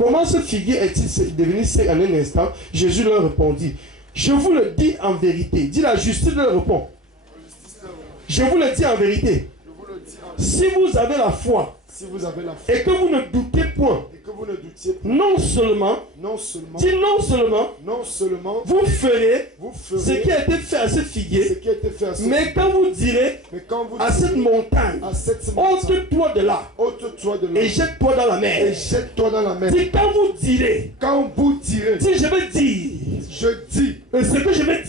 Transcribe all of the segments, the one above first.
Comment ce figuier est-il devenu sec en un instant? Jésus leur répondit, je vous le dis en vérité. Dis la justice leur répond. Je vous le dis en vérité. Si vous avez la foi, et que vous ne doutez point, non seulement, vous ferez ce qui a été fait à ce figuier, mais quand vous direz à cette montagne, ôte-toi de là, et jette-toi dans la mer. Dis quand vous direz, dis je vais dire, ce que je vais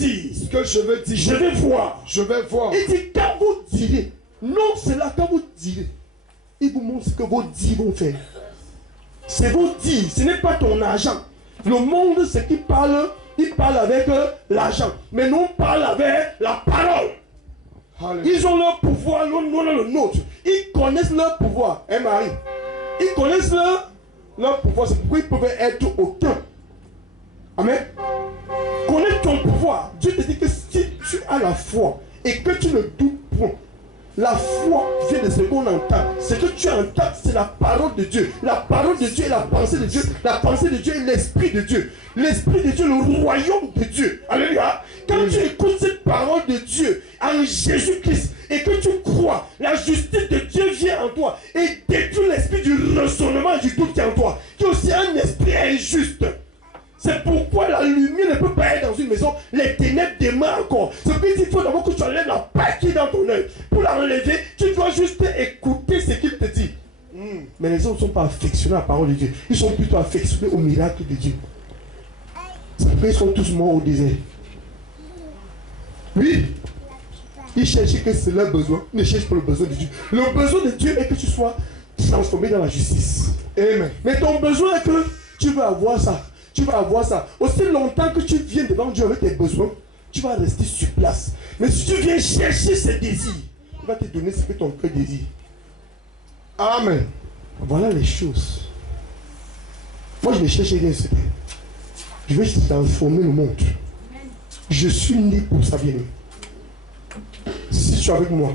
dire, je vais voir. Et dit quand vous direz, non c'est là quand vous direz, il vous montre ce que vos dits vont faire. C'est vos dits, ce n'est pas ton argent. Le monde, c'est qu'il parle, il parle avec l'argent. Mais nous, on parle avec la parole. Hallelujah. Ils ont leur pouvoir, nous on a le nôtre. Ils connaissent leur pouvoir. Hein, Marie? Ils connaissent leur pouvoir, c'est pourquoi ils peuvent être aucun. Amen. Connais ton pouvoir. Dieu te dit que si tu as la foi et que tu ne doutes point, la foi vient de ce qu'on entend. Ce que tu entends, c'est la parole de Dieu. La parole de Dieu est la pensée de Dieu. La pensée de Dieu est l'esprit de Dieu. L'esprit de Dieu, le royaume de Dieu. Alléluia. Quand tu écoutes cette parole de Dieu en Jésus-Christ et que tu crois, la justice de Dieu vient en toi et détruit l'esprit du raisonnement et du doute qui est en toi, qui est aussi un esprit injuste. C'est pourquoi la lumière ne peut pas être dans une maison, les ténèbres demeurent encore. Ce qui dit qu'il faut d'abord que tu enlèves la paille qui est dans ton œil. Pour la relever, tu dois juste écouter ce qu'il te dit. Mais les hommes ne sont pas affectionnés à la parole de Dieu. Ils sont plutôt affectionnés au miracle de Dieu. C'est pourquoi ils sont tous morts au désert. Oui, ils cherchent que c'est leur besoin. Ils ne cherchent pas le besoin de Dieu. Le besoin de Dieu est que tu sois transformé dans la justice. Amen. Mais ton besoin est que tu veux avoir ça. Tu vas avoir ça. Aussi longtemps que tu viens devant Dieu avec tes besoins, tu vas rester sur place. Mais si tu viens chercher ses désirs, il va te donner ce que ton cœur désire. Amen. Voilà les choses. Moi, je ne cherche rien. Je vais transformer le monde. Je suis né pour ça, bien. Si tu es avec moi,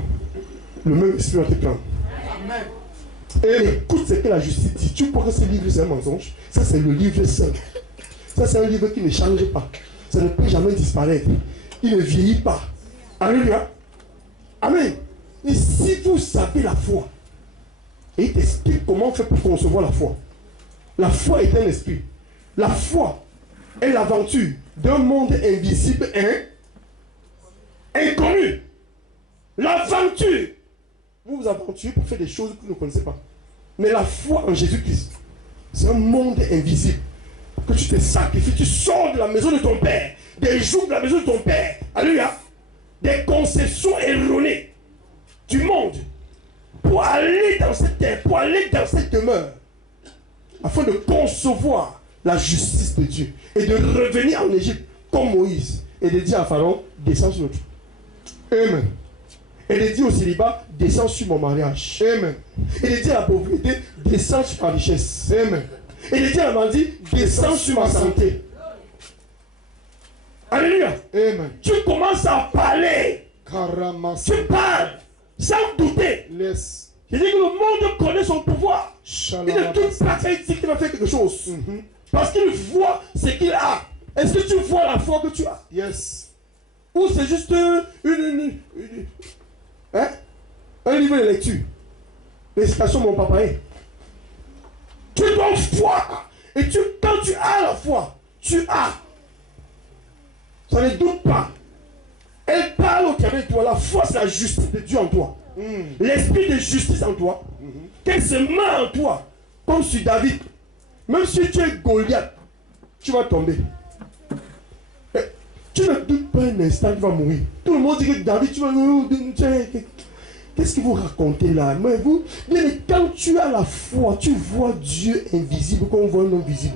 le même esprit va te prendre. Amen. Et écoute ce que la justice dit. Tu crois que ce livre c'est un mensonge? Ça c'est le livre seul. Ça c'est un livre qui ne change pas. Ça ne peut jamais disparaître. Il ne vieillit pas. Alléluia. Amen. Et si vous savez la foi, et il t'explique comment on fait pour concevoir la foi. La foi est un esprit. La foi est l'aventure d'un monde invisible inconnu. L'aventure. Vous vous aventurez pour faire des choses que vous ne connaissez pas. Mais la foi en Jésus-Christ, c'est un monde invisible. Que tu te sacrifies, tu sors de la maison de ton père, des jours de la maison de ton père. Alléluia. Des conceptions erronées du monde pour aller dans cette terre, pour aller dans cette demeure, afin de concevoir la justice de Dieu et de revenir en Égypte comme Moïse et de dire à Pharaon, descends sur notre. Amen. Et de dire au célibat, descends sur mon mariage. Amen. Et de dire à la pauvreté, descends sur ma richesse. Amen. Et de dire à la maladie, descends sur ma santé. Alléluia. Amen. Tu commences à parler. Tu parles sans douter. Yes. Je dis que le monde connaît son pouvoir. Il ne doute pas qu'il dit qu'il va faire quelque chose. Parce qu'il voit ce qu'il a. Est-ce que tu vois la foi que tu as? Yes. Ou c'est juste un livre de lecture. Les citations de mon papa. Tu dois voir. Et quand tu as la foi, tu as. Ça ne doute pas. Elle parle au cœur de toi. La foi, c'est la justice de Dieu en toi. L'esprit de justice en toi. Qu'elle se met en toi. Comme sur David. Même si tu es Goliath, tu vas tomber. Tu ne doutes pas un instant qu'il va mourir. Tout le monde dit que David, tu vas... Qu'est-ce que vous racontez là? Mais quand tu as la foi, tu vois Dieu invisible comme on voit un homme visible.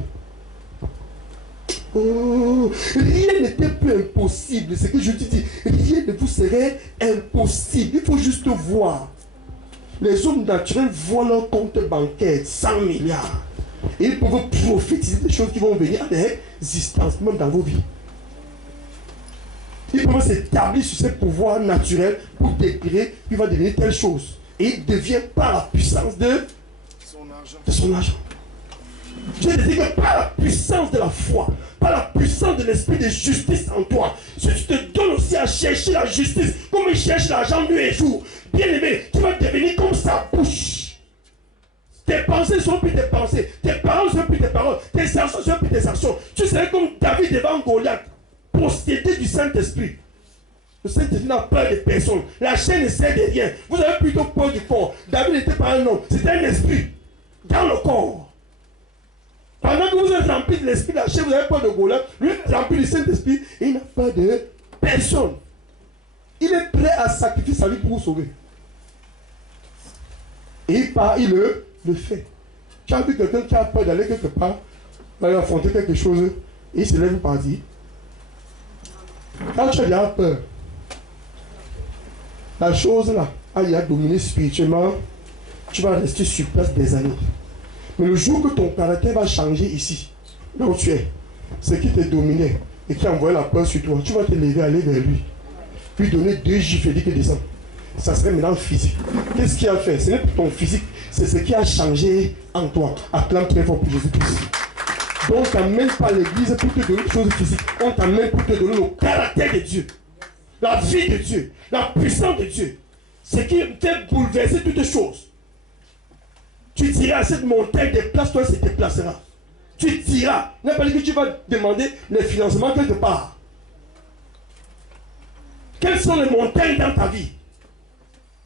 Oh, rien n'était plus impossible. C'est que je te dis, rien ne vous serait impossible. Il faut juste voir. Les hommes naturels voient leur compte bancaire 100 milliards. Et ils peuvent prophétiser des choses qui vont venir à l'existence, même dans vos vies. Il peut s'établir sur ses pouvoirs naturels pour déclarer qu'il va devenir telle chose. Et il devient par la puissance de son argent. Dieu dit C'est-à-dire que par la puissance de la foi, par la puissance de l'esprit de justice en toi, si tu te donnes aussi à chercher la justice, comme il cherche l'argent nuit et jour, bien aimé, tu vas devenir comme sa bouche. Tes pensées ne seront plus tes pensées, tes paroles ne seront plus tes paroles, tes actions ne seront plus tes actions. Tu serais comme David devant Goliath, possédé du Saint-Esprit. Le Saint-Esprit n'a peur de personne. La chair ne sert de rien. Vous avez plutôt peur du corps. David n'était pas un homme, c'était un esprit dans le corps. Pendant que vous êtes rempli de l'esprit de la chair, vous avez peur de Goliath. Lui est rempli du Saint-Esprit et il n'a peur de personne. Il est prêt à sacrifier sa vie pour vous sauver. Et il le fait. Tu as vu quelqu'un qui a peur d'aller quelque part, d'aller affronter quelque chose, et il se lève pour partir. Quand tu as déjà peur, la chose là, elle a dominé spirituellement, tu vas rester sur place des années. Mais le jour que ton caractère va changer ici, là où tu es, ce qui te dominait et qui a envoyé la peur sur toi, tu vas te lever, aller vers lui, lui donner 2 gifles et dire que descend. Ça serait maintenant physique. Qu'est-ce qu'il a fait? Ce n'est pas ton physique, c'est ce qui a changé en toi. Acclame très fort pour Jésus-Christ. Donc on ne t'amène pas à l'église pour te donner des choses physiques. On t'amène pour te donner le caractère de Dieu, la vie de Dieu, la puissance de Dieu. Ce qui fait bouleverser toutes choses. Tu diras à cette montagne, déplace-toi, elle se déplacera. Tu diras, n'a pas dit que tu vas demander le financement quelque part. Quelles sont les montagnes dans ta vie?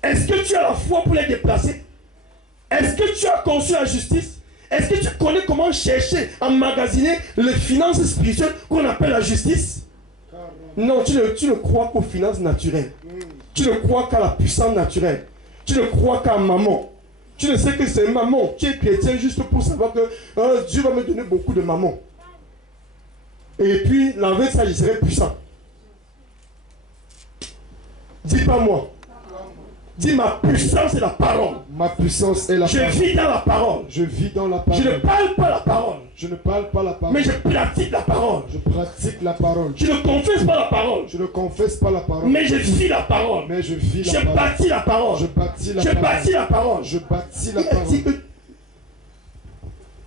Est-ce que tu as la foi pour les déplacer? Est-ce que tu as conçu la justice? Est-ce que tu connais comment chercher, emmagasiner les finances spirituelles qu'on appelle la justice? Non, tu ne crois qu'aux finances naturelles. Tu ne crois qu'à la puissance naturelle. Tu ne crois qu'à maman. Tu ne sais que c'est maman. Tu es chrétien juste pour savoir que Dieu va me donner beaucoup de maman. Et puis, l'envers de ça, je serai puissant. Dis pas moi. Dis ma puissance est la parole. Ma puissance est la parole. Je vis dans la parole. Je vis dans la parole. Je ne parle pas la parole. Je ne parle pas la parole. Mais je pratique la parole. Je pratique la parole. Je ne confesse pas la parole. Je ne confesse pas la parole. Mais je vis la parole. Mais je vis la parole. Je bâtis la parole. Je bâtis la parole. Je bâtis la parole. Je bâtis la parole.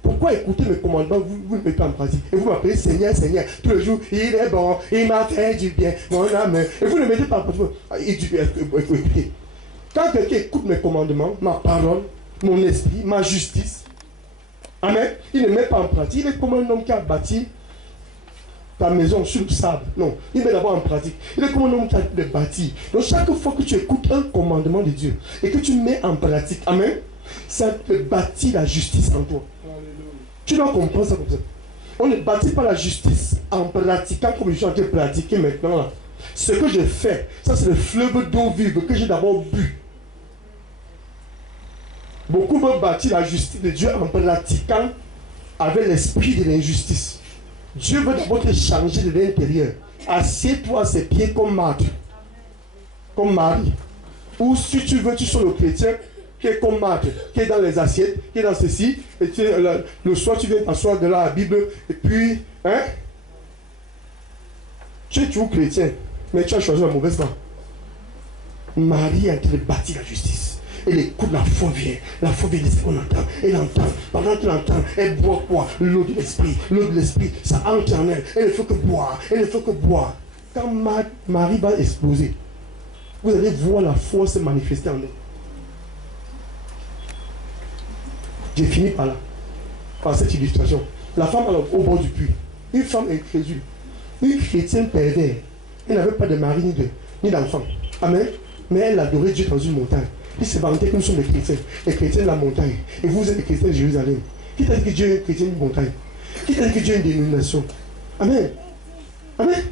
Pourquoi écouter mes commandements, vous ne mettez pas en pratique? Et vous m'appelez Seigneur, Seigneur. Tous les jours, il est bon, il m'a fait du bien, mon âme. Et vous ne mettez pas en pratique. Écoutez. Quand quelqu'un écoute mes commandements, ma parole, mon esprit, ma justice, amen, il ne met pas en pratique. Il est comme un homme qui a bâti ta maison sur le sable. Non, il met d'abord en pratique. Il est comme un homme qui a bâti. Donc chaque fois que tu écoutes un commandement de Dieu et que tu mets en pratique, amen, ça te bâtit la justice en toi. Alléluia. Tu dois comprendre ça comme ça. On ne bâtit pas la justice en pratiquant comme je suis en train de pratiquer maintenant là. Ce que je fais, ça c'est le fleuve d'eau vive que j'ai d'abord bu. Beaucoup veulent bâtir la justice de Dieu en pratiquant avec l'esprit de l'injustice. Dieu veut d'abord te changer de l'intérieur. Assieds-toi à ses pieds comme Marthe, comme Marie. Ou si tu veux, tu sois le chrétien qui est comme Marthe, qui est dans les assiettes, qui est dans ceci, et le soir tu viens t'asseoir de là à la Bible, et puis, hein, tu es toujours chrétien, mais tu as choisi la mauvaise voie. Marie a été de bâtir la justice. Elle écoute, la foi vient de ce qu'on entend. Elle entend, pendant qu'elle entend, elle boit quoi? L'eau de l'esprit. L'eau de l'esprit, ça entre en elle. Elle ne fait que boire, elle ne fait que boire. Quand Marie va exploser, vous allez voir la foi se manifester en elle. J'ai fini par là, par cette illustration. La femme au bord du puits, une femme incrédule, une chrétienne pervers. Elle n'avait pas de mari ni d'enfant. Amen. Mais elle adorait Dieu dans une montagne. Il se vantait que nous sommes les chrétiens de la montagne. Et vous êtes les chrétiens de Jérusalem. Qui t'a dit que Dieu est chrétien d'une montagne? Qui t'a dit que Dieu est une dénomination? Amen. Amen.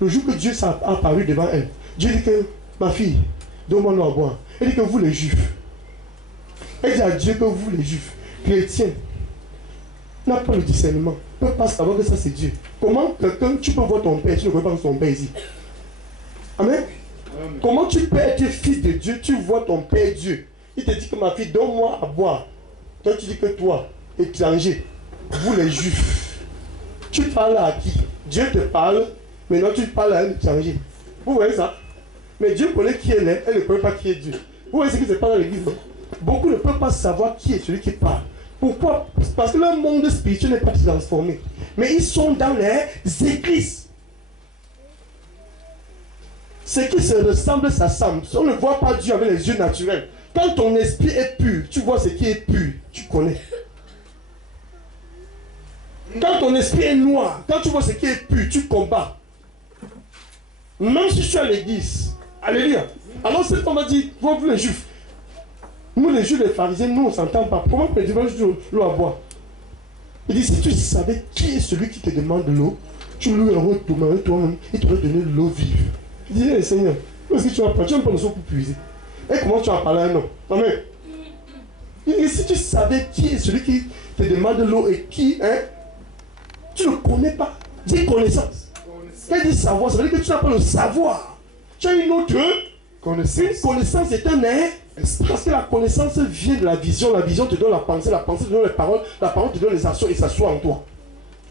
Le jour que Dieu s'est apparu devant elle, Dieu dit que, ma fille, donne-moi l'eau à boire. Elle dit que vous les juifs. Elle dit à Dieu que vous les juifs, chrétiens, n'a pas le discernement. Ne peut pas savoir que ça c'est Dieu. Comment quelqu'un, tu peux voir ton père, tu ne vois pas ton père ici. Amen. Comment tu peux être fils de Dieu, tu vois ton Père Dieu. Il te dit que ma fille, donne-moi à boire. Toi tu dis que toi, étranger, vous les juifs, tu parles à qui? Dieu te parle, maintenant tu parles à un étranger. Vous voyez ça? Mais Dieu connaît qui elle est, elle ne connaît pas qui est Dieu. Vous voyez ce qui se passe dans l'église? Beaucoup ne peuvent pas savoir qui est celui qui parle. Pourquoi? Parce que leur monde spirituel n'est pas transformé. Mais ils sont dans les églises. Ce qui se ressemble, s'assemble. On ne voit pas Dieu avec les yeux naturels. Quand ton esprit est pur, tu vois ce qui est pur, tu connais. Quand ton esprit est noir, quand tu vois ce qui est pur, tu combats. Même si tu es à l'église. Alléluia. Alors cette femme a dit, vous les juifs, nous les juifs, les pharisiens, nous on ne s'entend pas. Comment tu vas l'eau à boire? Il dit, si tu savais qui est celui qui te demande l'eau, tu lui envoies toi-même, il te va donner l'eau vive. Il dit, Seigneur, qu'est-ce que tu vas prendre? Tu vas prendre le seau pour puiser. Et comment tu vas parler à un homme? Amen. Il dit, si tu savais qui est celui qui te demande l'eau et qui, hein, tu ne connais pas. Dis connaissance. Quand il dit savoir, ça veut dire que tu n'as pas le savoir. Tu as une autre connaissance. Une connaissance est un parce que la connaissance vient de la vision. La vision te donne la pensée te donne les paroles, la parole te donne les actions et ça soit en toi.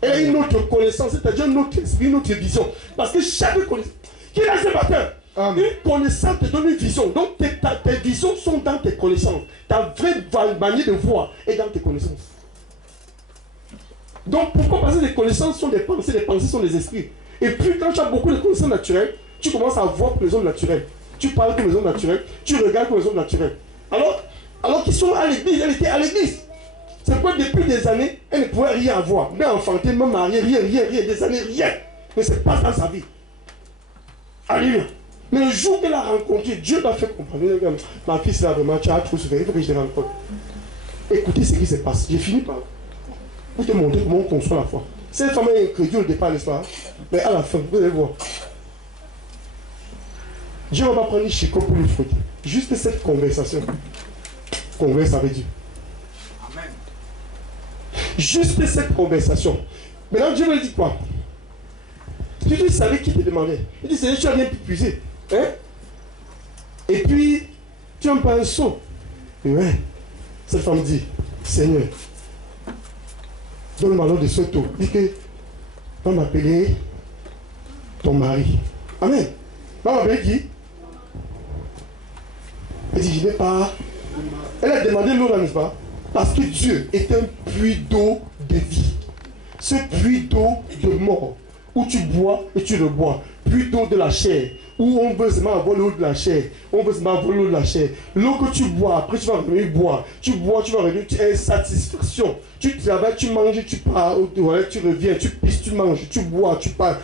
Et une autre connaissance, c'est-à-dire une autre esprit, une autre vision. Parce que chaque connaissance, qui est là ce matin? Une connaissance te donne une vision. Donc tes visions sont dans tes connaissances. Ta vraie manière de voir est dans tes connaissances. Donc pourquoi? Parce que les connaissances sont des pensées sont des esprits. Et puis quand tu as beaucoup de connaissances naturelles, tu commences à voir que les hommes naturels. Tu parles comme les hommes naturels, tu regardes comme les hommes naturels. Alors qu'ils sont à l'église, elle était à l'église. C'est pourquoi depuis des années, elle ne pouvait rien avoir. Même enfanter, même marier, rien, des années, rien. Mais c'est pas dans sa vie. Alléluia. Mais le jour qu'elle a rencontré, Dieu m'a fait comprendre. Ma fille, c'est là vraiment, tu as trop souffert, il faut que je te rencontre. Écoutez ce qui se passe. J'ai fini par pour te montrer comment on construit la foi. Cette femme est incrédule au départ, n'est-ce pas? Mais à la fin, vous allez voir. Dieu ne va pas prendre Chico pour lui foutre. Juste cette conversation. Converse avec Dieu. Amen. Juste cette conversation. Maintenant, Dieu me dit quoi? Tu savais qui te demandait. Il dit, Seigneur, tu as rien pu puiser. Hein? Et puis, tu n'as pas un seau. Ouais. Cette femme dit, Seigneur, donne-moi l'eau de ce taux. Dit que, va m'appeler ton mari. Amen. Va m'appeler qui? Elle dit, je n'ai pas. Elle a demandé l'eau là, n'est-ce pas? Parce que Dieu est un puits d'eau de vie. Ce puits d'eau de mort, où tu bois et tu rebois. Puits d'eau de la chair, où on veut seulement avoir l'eau de la chair. On veut seulement avoir l'eau de la chair. L'eau que tu bois, après tu vas revenir boire. Tu bois, tu vas revenir, tu as une satisfaction. Tu travailles, tu manges, tu pars, tu reviens, tu pisses, tu manges, tu bois, tu pars.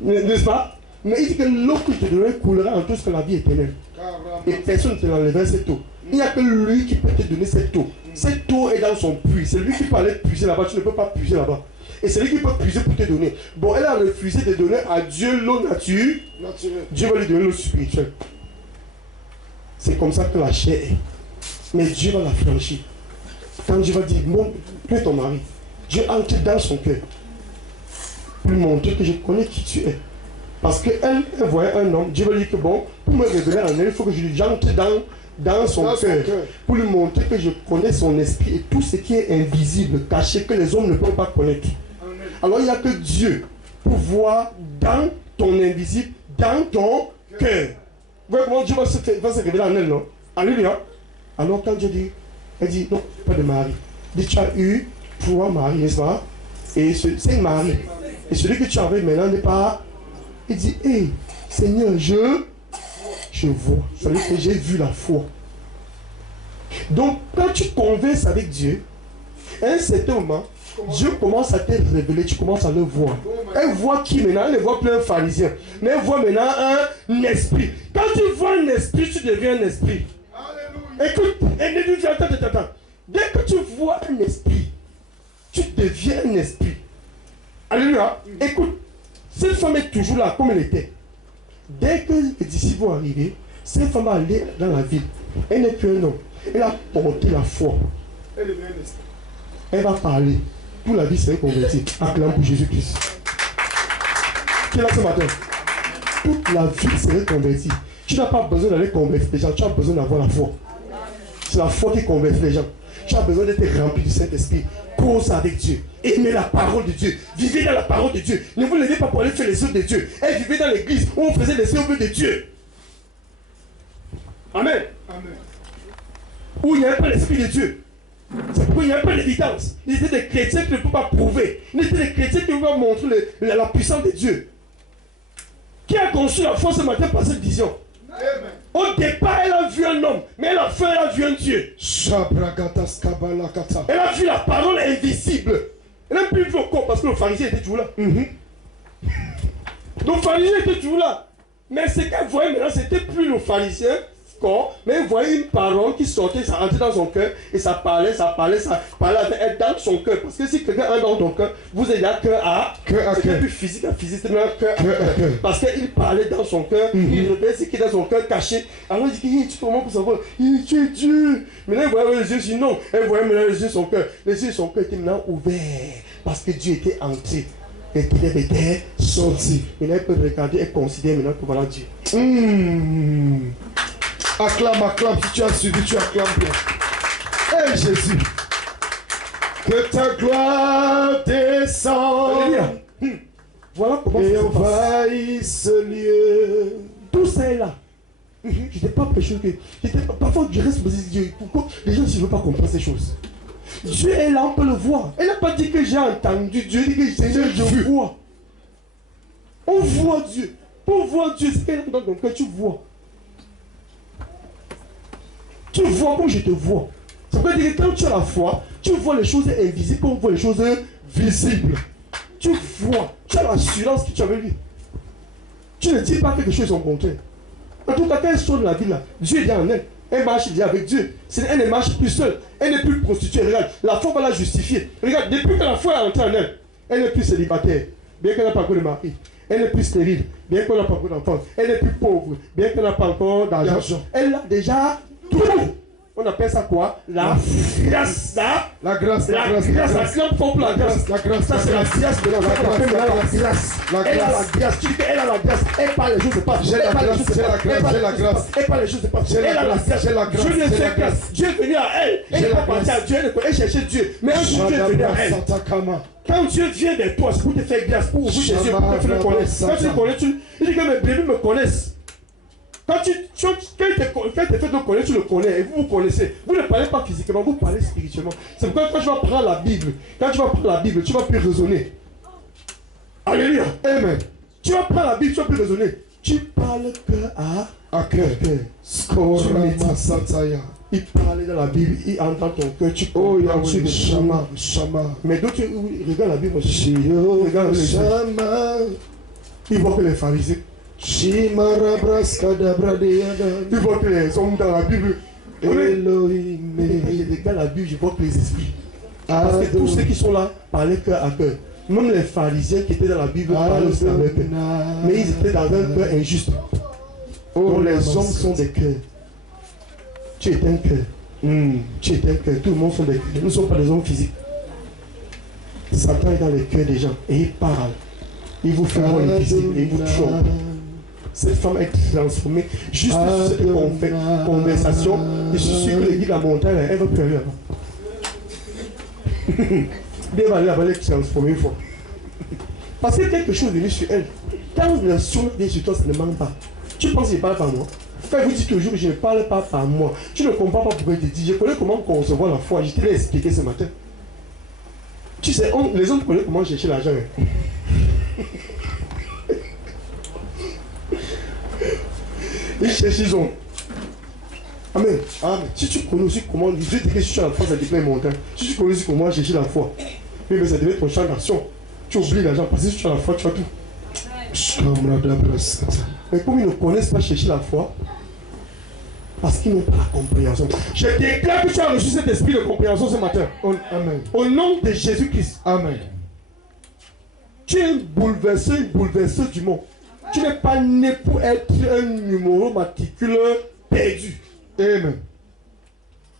N'est-ce pas? Mais il dit que l'eau que je te donnerai coulera en tout ce que la vie éternelle. Et personne ne te l'enlèvera cette eau. Il n'y a que lui qui peut te donner cette eau. Cette eau est dans son puits. C'est lui qui peut aller puiser là-bas. Tu ne peux pas puiser là-bas. Et c'est lui qui peut puiser pour te donner. Bon, elle a refusé de donner à Dieu l'eau naturelle. Dieu va lui donner l'eau spirituelle. C'est comme ça que la chair est. Mais Dieu va la franchir. Quand Dieu va dire, bon, tu es ton mari. Dieu entre dans son cœur. Pour lui montrer que je connais qui tu es. Parce qu'elle voyait un homme. Dieu va lui dire que bon, pour me révéler en elle, il faut que j'entre dans son cœur. Pour lui montrer que je connais son esprit et tout ce qui est invisible, caché, que les hommes ne peuvent pas connaître. Alors il n'y a que Dieu pour voir dans ton invisible, dans ton cœur. Vous voyez comment Dieu va se révéler en elle, non? Alléluia. Alors quand Dieu dit, elle dit, non, pas de mari. Il dit, tu as eu 3 maris, n'est-ce pas? Et c'est un mari. Et celui que tu avais maintenant n'est pas... Il dit, hé, Seigneur, je vois. Ça veut dire que j'ai vu la foi. Donc, quand tu converses avec Dieu, à un certain moment, Dieu commence à te révéler, tu commences à le voir. Elle voit qui maintenant? Elle ne voit plus un pharisien. Mais elle voit maintenant un esprit. Quand tu vois un esprit, tu deviens un esprit. Alléluia. Écoute, attends. Dès que tu vois un esprit, tu deviens un esprit. Alléluia. Écoute, cette femme est toujours là comme elle était. Dès que les disciples vont arriver, cette femme va aller dans la ville. Elle n'est plus un homme. Elle a porté la foi. Elle va parler. Toute la vie serait convertie. Acclame pour Jésus-Christ. Qui est là ce matin? Toute la vie serait convertie. Tu n'as pas besoin d'aller convertir les gens. Tu as besoin d'avoir la foi. C'est la foi qui convertit les gens. Tu as besoin d'être rempli du Saint-Esprit. Cause avec Dieu. Aimez la parole de Dieu. Vivez dans la parole de Dieu. Ne vous levez pas pour aller faire les œuvres de Dieu. Et vivez dans l'église où on faisait les œuvres de Dieu. Amen. Amen. Où il n'y avait pas l'Esprit de Dieu. C'est pourquoi il n'y a pas d'évidence. Ils étaient des chrétiens qui ne peuvent pas prouver. Ils étaient des chrétiens qui ne peuvent pas montrer la puissance de Dieu. Qui a conçu la foi ce matin par cette vision? Amen. Au départ, elle a vu un homme, mais à la fin, elle a vu un Dieu. Elle a vu la parole invisible. Elle n'a plus vu au corps parce que le pharisien était toujours là. Le pharisien était toujours là. Mais ce qu'elle voyait maintenant, c'était plus le pharisien corps, mais elle voyait une parole qui sortait, ça rentrait dans son cœur, et ça parlait avec elle dans son cœur. Parce que si quelqu'un est dans ton cœur, vous êtes là cœur à cœur. C'est plus physique à physique, c'est cœur à cœur. Parce qu'il parlait dans son cœur, il repère ce qui est dans son cœur caché. Alors il dit, tu comment pour savoir? Tu es Dieu. Maintenant, elle voyait les yeux, sinon, elle voyait maintenant les yeux de son cœur. Les yeux de son cœur étaient maintenant ouverts. Parce que Dieu était entré. Les ténèbres étaient sorties. Maintenant, elle peut regarder et considérer maintenant que voilà Dieu. Acclame, acclame, si tu as suivi, tu acclames bien. Hey Jésus, que ta gloire descende. Voilà comment et envahisse ce lieu. Tout ça est là. Je n'étais pas péché. Parfois, je reste posé Dieu. Pourquoi les gens ne veulent pas comprendre ces choses? Dieu est là, on peut le voir. Elle n'a pas dit que j'ai entendu Dieu, dit que je vois. On voit Dieu. Pour voir Dieu, c'est qu'elle est dans ton cœur, tu vois. Tu vois comme je te vois. Ça veut dire que quand tu as la foi, tu vois les choses invisibles comme on voit les choses visibles. Tu vois, tu as l'assurance que tu avais lui. Tu ne dis pas quelque chose au contraire. En tout cas, quand elle sort de la vie là, Dieu est en elle. Elle marche déjà avec Dieu. Elle ne marche plus seule. Elle n'est plus prostituée. Regarde, la foi va la justifier. Regarde, depuis que la foi est entrée en elle, elle n'est plus célibataire. Bien qu'elle n'a pas encore de mari. Elle n'est plus stérile. Bien qu'elle n'a pas encore d'enfant. Elle n'est plus pauvre. Bien qu'elle n'a pas encore d'argent. Elle a déjà tout. On appelle ça quoi? La grâce. La grâce. La grâce. La grâce. Ça, c'est la grâce de la grâce. Elle a la grâce. Tu dis qu'elle a la grâce. Elle parle les choses de pas. J'ai la grâce. Elle parle les choses de pas. Elle a la grâce. Dieu ne fait grâce. Dieu est venu à elle. Elle n'est pas partie à Dieu. Elle cherchait Dieu. Mais un jour, Dieu est venu à elle. Quand Dieu vient vers toi, c'est pour te faire grâce, pour ouvrir tes yeux, pour te faire connaître. Quand tu connais, il dit que mes brebis me connaissent. Quand tu fait de connaître, tu le connais et vous vous connaissez. Vous ne parlez pas physiquement, vous parlez spirituellement. C'est pourquoi quand tu vas prendre la Bible, tu vas plus raisonner. Alléluia. Amen. Tu vas prendre la Bible, tu vas plus raisonner. Tu parles cœur à cœur. Il parle dans la Bible, il entend ton cœur, tu comprends. Mais d'autres, regarde la Bible, regarde les yeux. Il voit que les pharisiens. Tu vois que les hommes dans la Bible, dans la Bible, je vois que les esprits. Parce que tous ceux qui sont là parlaient cœur à cœur. Même les pharisiens qui étaient dans la Bible parlaient aussi dans leur cœur. Mais ils étaient dans un cœur injuste. Donc les hommes sont des cœurs. Tu es un cœur. Tu es un cœur. Tout le monde sont des cœurs. Nous ne sommes pas des hommes physiques. Satan est dans les cœurs des gens et il parle. Il vous fait voir invisible et il vous trompe. Cette femme est transformée juste sur cette conversation. Et je suis sûr que le guide de la montagne, elle va pleurer là-bas. Dieu va aller là-bas, elle est transformée une fois. Parce que quelque chose est venu sur elle. Quand le son vient sur toi, ça ne manque pas. Tu penses qu'il parle par moi. Quand il vous dit toujours que je ne parle pas par moi, tu ne comprends pas pourquoi il te dit. Je connais comment concevoir la foi. Je te l'ai expliqué ce matin. Tu sais, les hommes connaissent comment chercher l'argent. Ils cherchent, ils ont. Amen. Amen. Si tu connais aussi comment, je dis que si tu as la foi, ça devient montagne. Si tu connais aussi comment chercher la foi, mais ça devient ton champ d'action. Tu oublies l'argent parce que si tu as la foi, tu as tout. Mais comme ils ne connaissent pas chercher la foi, parce qu'ils n'ont pas la compréhension. Je déclare que tu as reçu cet esprit de compréhension ce matin. Amen. Au nom de Jésus-Christ. Amen. Tu es bouleversé du monde. Tu n'es pas né pour être un numéro matricule perdu. Amen.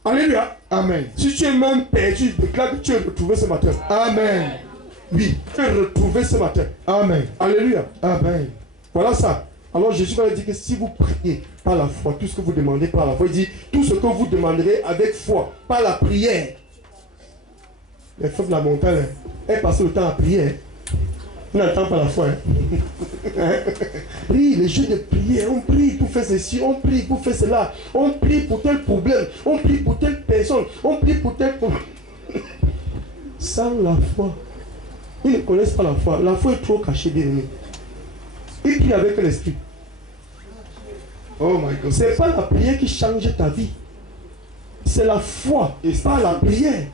Alléluia. Amen. Si tu es même perdu, je déclare que tu es retrouvé ce matin. Amen. Oui, tu es retrouvé ce matin. Amen. Alléluia. Amen. Voilà ça. Alors Jésus va dire que si vous priez par la foi, tout ce que vous demandez par la foi, il dit tout ce que vous demanderez avec foi, par la prière. Les femmes de la montagne, elles passent le temps à prier. On n'entend pas la foi. Prie, les jeux de prière, on prie pour faire ceci, on prie pour faire cela, on prie pour tel problème, on prie pour telle personne, on prie pour tel problème. Sans la foi, ils ne connaissent pas la foi. La foi est trop cachée, bien aimé. Ils prient avec l'esprit. Oh my God. Ce n'est pas la prière qui change ta vie. C'est la foi et pas la prière.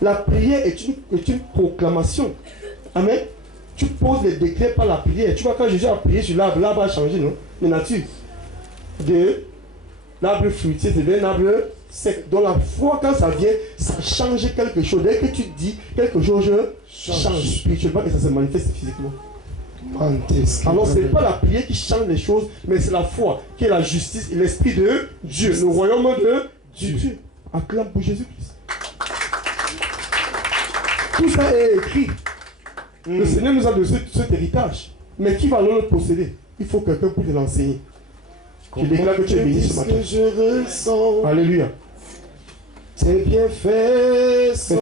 La prière est une proclamation. Amen. Tu poses les décrets par la prière. Tu vois, quand Jésus a prié sur l'arbre, l'arbre a changé, non? La nature. De l'arbre fruitier, c'est un arbre sec. Donc la foi, quand ça vient, ça change quelque chose. Dès que tu dis quelque chose, change spirituellement et ça se manifeste physiquement. Alors ce n'est pas la prière qui change les choses, mais c'est la foi qui est la justice et l'esprit de Dieu, le royaume de Dieu. Acclame pour Jésus-Christ. Tout ça est écrit. Le Seigneur nous a donné cet héritage. Mais qui va alors le posséder? Il faut quelqu'un pour te l'enseigner. Je déclare que tu es béni ce matin. Je ressens. Alléluia. C'est bien fait.